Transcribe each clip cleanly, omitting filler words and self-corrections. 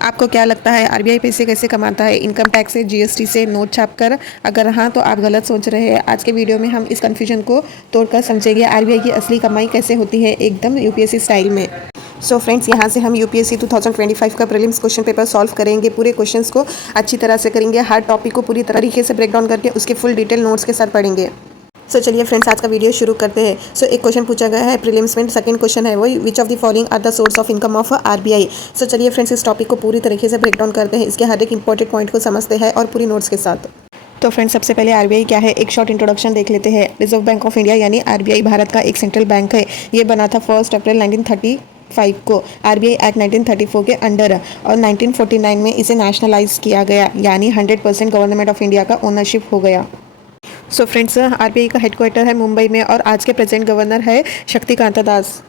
आपको क्या लगता है आरबीआई पैसे कैसे कमाता है? इनकम टैक्स से, जीएसटी से, नोट छापकर? अगर हाँ तो आप गलत सोच रहे हैं। आज के वीडियो में हम इस कन्फ्यूजन को तोड़कर समझेंगे आरबीआई की असली कमाई कैसे होती है, एकदम यूपीएससी स्टाइल में। सो फ्रेंड्स, यहाँ से हम यूपीएससी 2025 का प्रीलिम्स क्वेश्चन पेपर सॉल्व करेंगे। पूरे क्वेश्चंस को अच्छी तरह से करेंगे, हर टॉपिक को पूरी तरीके से ब्रेक डाउन करके उसके फुल डिटेल नोट्स के साथ पढ़ेंगे। चलिए फ्रेंड्स, आज का वीडियो शुरू करते हैं। एक क्वेश्चन पूछा गया है प्रीलिम्स में, सेकंड क्वेश्चन है वही, which of the following are the source of income of RBI. चलिए फ्रेंड्स, इस टॉपिक को पूरी तरीके से ब्रेक डाउन करते हैं, इसके हर एक इंपॉर्टेंट पॉइंट को समझते हैं और पूरी नोट्स के साथ। तो फ्रेंड्स, सबसे पहले आरबीआई क्या है, एक शॉर्ट इंट्रोडक्शन देख लेते हैं। रिजर्व बैंक ऑफ इंडिया यानी आरबीआई भारत का एक सेंट्रल बैंक है। ये बना था 1 अप्रैल 1935 को आरबीआई एक्ट 1934 के अंडर, और 1949 में इसे नेशनलाइज किया गया, यानी 100% गवर्नमेंट ऑफ इंडिया का ओनरशिप हो गया। फ्रेंड्स, आरबीआई का हेडक्वार्टर है मुंबई में और आज के प्रेजेंट गवर्नर है शक्तिकांत दास।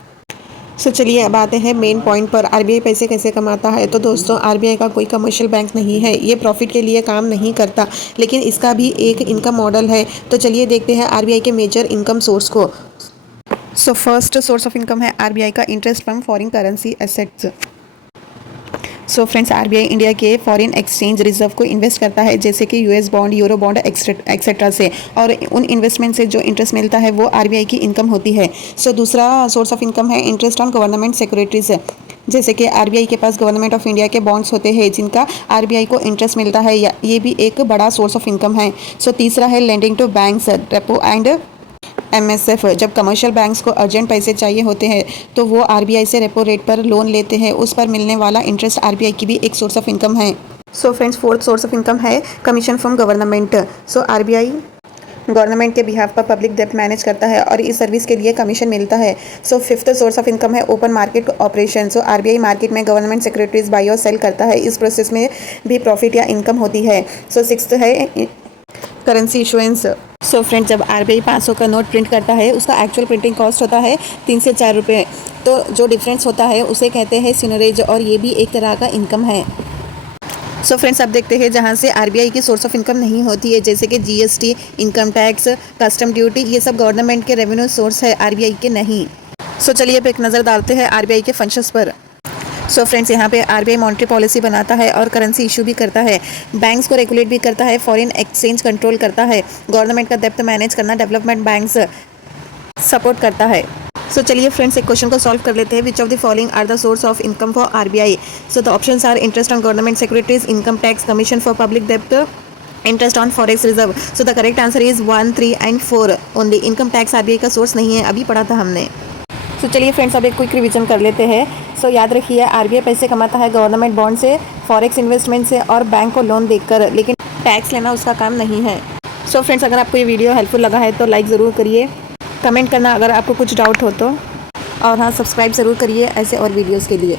चलिए अब आते हैं मेन पॉइंट पर, आरबीआई पैसे कैसे कमाता है। तो दोस्तों, आरबीआई का कोई कमर्शियल बैंक नहीं है, ये प्रॉफिट के लिए काम नहीं करता, लेकिन इसका भी एक इनकम मॉडल है। तो चलिए देखते हैं आरबीआई के मेजर इनकम सोर्स को। फर्स्ट सोर्स ऑफ इनकम है आरबीआई का interest from foreign currency assets. Friends, RBI India के फॉरेन एक्सचेंज रिजर्व को इन्वेस्ट करता है, जैसे कि US bond, euro bond etcetera से, और उन इन्वेस्टमेंट से जो इंटरेस्ट मिलता है वो आरबीआई की इनकम होती है। दूसरा सोर्स ऑफ इनकम है इंटरेस्ट ऑन गवर्नमेंट सिक्योरिटीज, जैसे कि आरबीआई के पास गवर्नमेंट ऑफ इंडिया के बॉन्ड्स होते हैं जिनका आरबीआई को इंटरेस्ट मिलता है, ये भी एक बड़ा सोर्स ऑफ इनकम है। तीसरा है lending to banks, repo and MSF, जब कमर्शियल बैंक्स को अर्जेंट पैसे चाहिए होते हैं तो वो आरबीआई से रेपो रेट पर लोन लेते हैं, उस पर मिलने वाला इंटरेस्ट आरबीआई की भी एक सोर्स ऑफ इनकम है। Friends, fourth source of income है commission from government. RBI government के बिहाफ पर पब्लिक डेब्ट मैनेज करता है और इस सर्विस के लिए कमीशन मिलता है। फिफ्थ सोर्स ऑफ इनकम है open market operation. RBI market में गवर्नमेंट सिक्योरिटीज बाई और सेल करता है, इस प्रोसेस में भी प्रॉफिट या इनकम होती है। सिक्स्थ है करेंसी इशुएंस। फ्रेंड्स, जब आरबीआई 500 का नोट प्रिंट करता है, उसका एक्चुअल प्रिंटिंग कॉस्ट होता है 3 से 4 रुपये, तो जो डिफरेंस होता है उसे कहते हैं सीनरेज, और ये भी एक तरह का इनकम है। फ्रेंड्स, अब देखते हैं जहाँ से आरबीआई की सोर्स ऑफ इनकम नहीं होती है, जैसे कि GST, income tax, custom duty, ये सब गवर्नमेंट के रेवेन्यू सोर्स है, आरबीआई के नहीं। चलिए अब एक नज़र डालते हैं आरबीआई के फंक्शंस पर। फ्रेंड्स, यहाँ पे आरबीआई मॉनेटरी पॉलिसी बनाता है और करेंसी इशू भी करता है, बैंक्स को रेगुलेट भी करता है, फॉरेन एक्सचेंज कंट्रोल करता है, गवर्नमेंट का डेब्ट मैनेज करना, डेवलपमेंट बैंक्स सपोर्ट करता है। चलिए फ्रेंड्स, एक क्वेश्चन को सॉल्व कर लेते हैं। Which of the following are the source of income for RBI. The options are interest on government securities, income tax, commission for public डेब्ट, interest on forex reserve. The correct answer is 1, 3 and 4 only. Income tax RBI का source नहीं है, अभी पढ़ा था हमने। चलिए friends, अब एक क्विक रिवीजन कर लेते हैं। याद रखिए, आरबीआई पैसे कमाता है गवर्नमेंट बॉन्ड से, फॉरेक्स इन्वेस्टमेंट से और बैंक को लोन देकर, लेकिन टैक्स लेना उसका काम नहीं है। फ्रेंड्स, अगर आपको ये वीडियो हेल्पफुल लगा है तो लाइक ज़रूर करिए, कमेंट करना अगर आपको कुछ डाउट हो तो, और हाँ, सब्सक्राइब ज़रूर करिए ऐसे और वीडियोज़ के लिए।